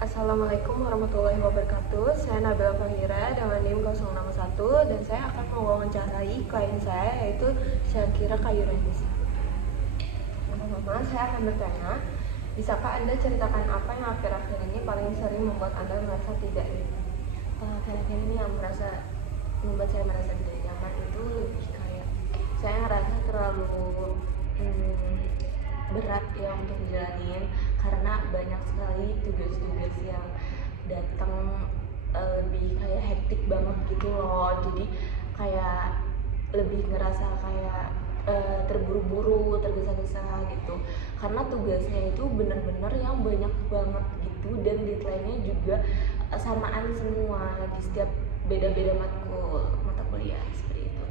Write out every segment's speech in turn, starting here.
Assalamualaikum warahmatullahi wabarakatuh. Saya Nabila Fahira dengan NIM 061 dan saya akan mewawancarai klien saya yaitu Syakira Kayuranisa. Pertama-tama saya akan bertanya, bisakah Anda ceritakan apa yang akhir-akhir ini paling sering membuat Anda merasa tidak nyaman? Akhir-akhir ini yang membuat saya merasa tidak nyaman itu lebih kayak saya ngerasa terlalu berat ya untuk dijalanin karena banyak sekali tugas-tugas yang datang lebih kayak hektik banget gitu loh. Jadi kayak lebih ngerasa kayak terburu-buru, tergesa-gesa gitu karena tugasnya itu benar-benar yang banyak banget gitu dan deadline-nya juga samaan semua di setiap beda-beda mata kuliah seperti itu.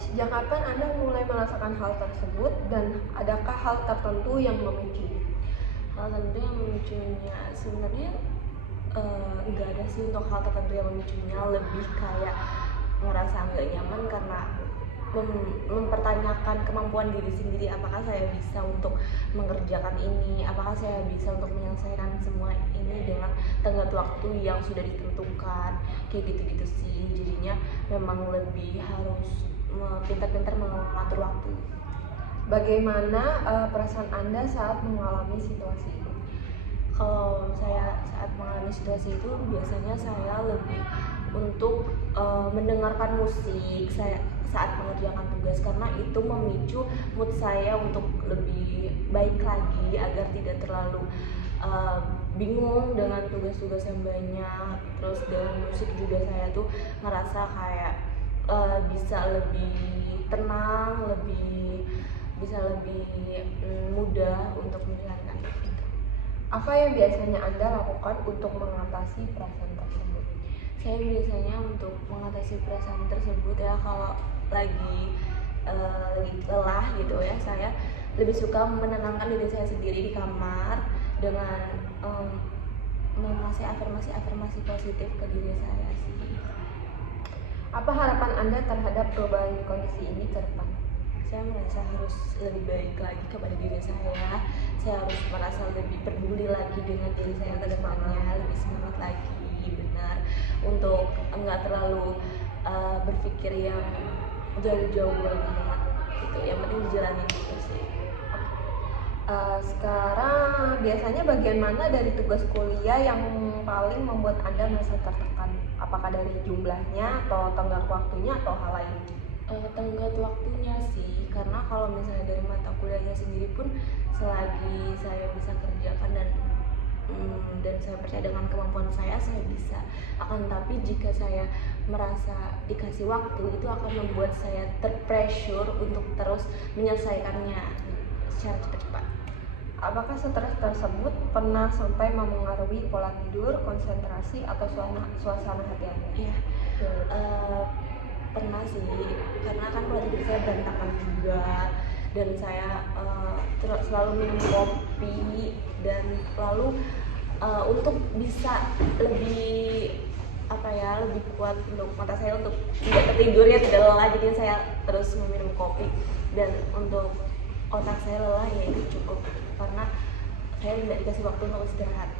Sejak kapan Anda mulai merasakan hal tersebut dan adakah hal tertentu yang memicunya? Hal tertentu yang memicunya sebenarnya nggak ada sih untuk hal tertentu yang memicunya, lebih kayak ngerasa nggak nyaman karena mempertanyakan kemampuan diri sendiri, apakah saya bisa untuk mengerjakan ini, apakah saya bisa untuk menyelesaikan semua ini dengan tenggat waktu yang sudah ditentukan, kayak gitu-gitu sih. Jadinya memang lebih harus pintar-pintar mengatur waktu. Bagaimana perasaan Anda saat mengalami situasi itu? Kalau saya saat mengalami situasi itu biasanya saya lebih untuk mendengarkan musik saya saat mengerjakan tugas karena itu memicu mood saya untuk lebih baik lagi agar tidak terlalu bingung dengan tugas-tugas yang banyak. Terus dengan musik juga saya tuh ngerasa kayak bisa lebih tenang, bisa lebih mudah untuk menjalankan itu. Apa yang biasanya Anda lakukan untuk mengatasi perasaan tersebut? Saya biasanya untuk mengatasi perasaan tersebut ya kalau lagi lelah gitu ya, saya lebih suka menenangkan diri saya sendiri di kamar dengan mengasih afirmasi positif ke diri saya sih. Apa harapan Anda terhadap perubahan kondisi ini ke depan? Saya merasa harus lebih baik lagi kepada diri saya. Saya harus merasa lebih peduli lagi dengan diri saya ke depannya, lebih semangat lagi, benar, untuk enggak terlalu berpikir yang jauh-jauh banget gitu. Yang penting dijalani gitu sih. Sekarang biasanya bagian mana dari tugas kuliah yang paling membuat Anda merasa tertekan? Apakah dari jumlahnya atau tenggat waktunya atau hal lain? Tenggat waktunya sih, karena kalau misalnya dari mata kuliahnya sendiri pun selagi saya bisa kerjakan dan saya percaya dengan kemampuan saya bisa. Akan tapi jika saya merasa dikasih waktu, itu akan membuat saya terpressure untuk terus menyelesaikannya secara cepat-cepat. Apakah stres tersebut pernah sampai memengaruhi pola tidur, konsentrasi, atau suasana hati Anda? Iya, pernah sih, karena kan pola tidur saya berantakan juga dan saya selalu minum kopi dan lalu untuk bisa lebih lebih kuat untuk mata saya untuk tidak tertidurnya, tidak lelah, jadi saya terus meminum kopi. Dan untuk otak saya lelah ya itu cukup karena saya tidak dikasih waktu untuk istirahat.